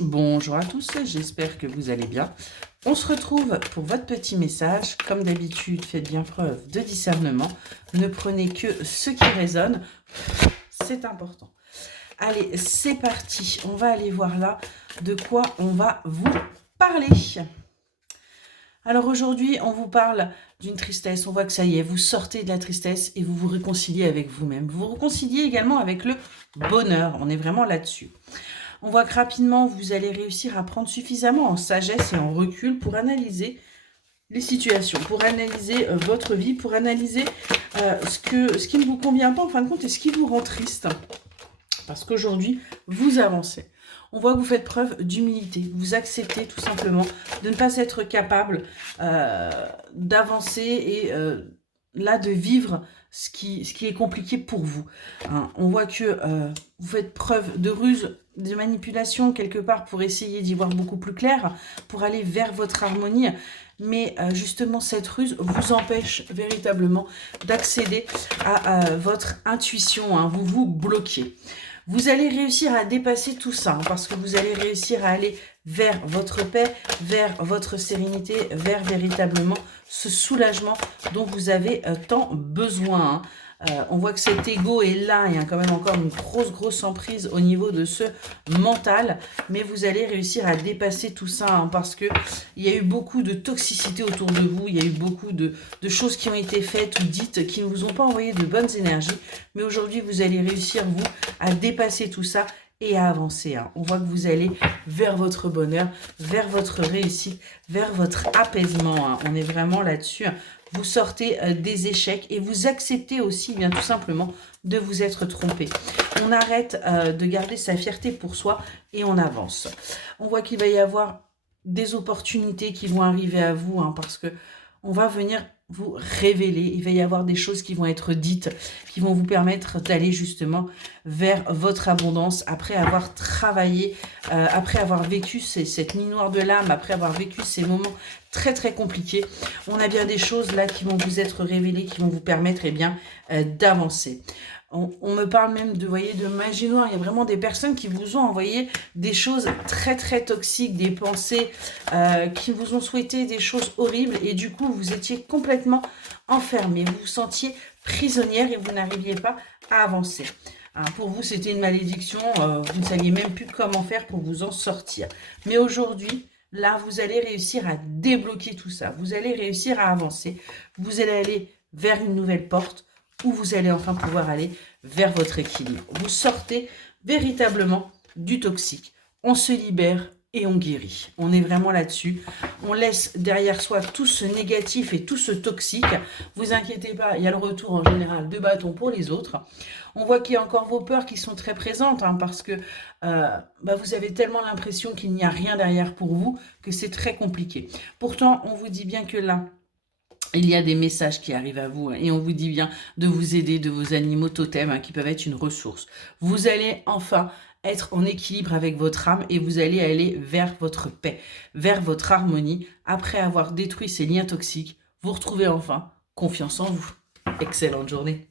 Bonjour à tous, j'espère que vous allez bien. On se retrouve pour votre petit message. Comme d'habitude, faites bien preuve de discernement. Ne prenez que ce qui résonne, c'est important. Allez, c'est parti. On va aller voir là de quoi on va vous parler. Alors aujourd'hui, on vous parle d'une tristesse. On voit que ça y est, vous sortez de la tristesse et vous vous réconciliez avec vous-même. Vous vous réconciliez également avec le bonheur. On est vraiment là-dessus. On voit que rapidement, vous allez réussir à prendre suffisamment en sagesse et en recul pour analyser les situations, pour analyser votre vie, pour analyser ce qui ne vous convient pas en fin de compte et ce qui vous rend triste. Parce qu'aujourd'hui, vous avancez. On voit que vous faites preuve d'humilité. Vous acceptez tout simplement de ne pas être capable d'avancer et là de vivre ce qui est compliqué pour vous. Hein. On voit que vous faites preuve de ruse, de manipulation quelque part pour essayer d'y voir beaucoup plus clair, pour aller vers votre harmonie. Mais justement, cette ruse vous empêche véritablement d'accéder à votre intuition. Hein. Vous vous bloquez. Vous allez réussir à dépasser tout ça, hein, parce que vous allez réussir à aller vers votre paix, vers votre sérénité, vers véritablement ce soulagement dont vous avez tant besoin. Hein. On voit que cet ego est là, il y a quand même encore une grosse emprise au niveau de ce mental, mais vous allez réussir à dépasser tout ça, hein, parce que il y a eu beaucoup de toxicité autour de vous, il y a eu beaucoup de choses qui ont été faites ou dites qui ne vous ont pas envoyé de bonnes énergies, mais aujourd'hui vous allez réussir, vous, à dépasser tout ça et à avancer. Hein. On voit que vous allez vers votre bonheur, vers votre réussite, vers votre apaisement. Hein. On est vraiment là-dessus. Vous sortez des échecs et vous acceptez aussi, bien tout simplement, de vous être trompé. On arrête de garder sa fierté pour soi et on avance. On voit qu'il va y avoir des opportunités qui vont arriver à vous, hein, parce que on va venir vous révéler. Il va y avoir des choses qui vont être dites, qui vont vous permettre d'aller justement vers votre abondance après avoir travaillé, après avoir vécu cette nuit noire de l'âme, après avoir vécu ces moments très compliqués. On a bien des choses là qui vont vous être révélées, qui vont vous permettre d'avancer. On me parle même de, voyez, de magie noire. Il y a vraiment des personnes qui vous ont envoyé des choses très toxiques, des pensées qui vous ont souhaité des choses horribles. Et du coup, vous étiez complètement enfermée. Vous vous sentiez prisonnière et vous n'arriviez pas à avancer. Hein, pour vous, c'était une malédiction. Vous ne saviez même plus comment faire pour vous en sortir. Mais aujourd'hui, là, vous allez réussir à débloquer tout ça. Vous allez réussir à avancer. Vous allez aller vers une nouvelle porte, où vous allez enfin pouvoir aller vers votre équilibre. Vous sortez véritablement du toxique. On se libère et on guérit. On est vraiment là-dessus. On laisse derrière soi tout ce négatif et tout ce toxique. Vous inquiétez pas, il y a le retour en général de bâton pour les autres. On voit qu'il y a encore vos peurs qui sont très présentes, hein, parce que vous avez tellement l'impression qu'il n'y a rien derrière pour vous que c'est très compliqué. Pourtant, on vous dit bien que là, il y a des messages qui arrivent à vous, hein, et on vous dit bien de vous aider de vos animaux totems, hein, qui peuvent être une ressource. Vous allez enfin être en équilibre avec votre âme et vous allez aller vers votre paix, vers votre harmonie. Après avoir détruit ces liens toxiques, vous retrouvez enfin confiance en vous. Excellente journée.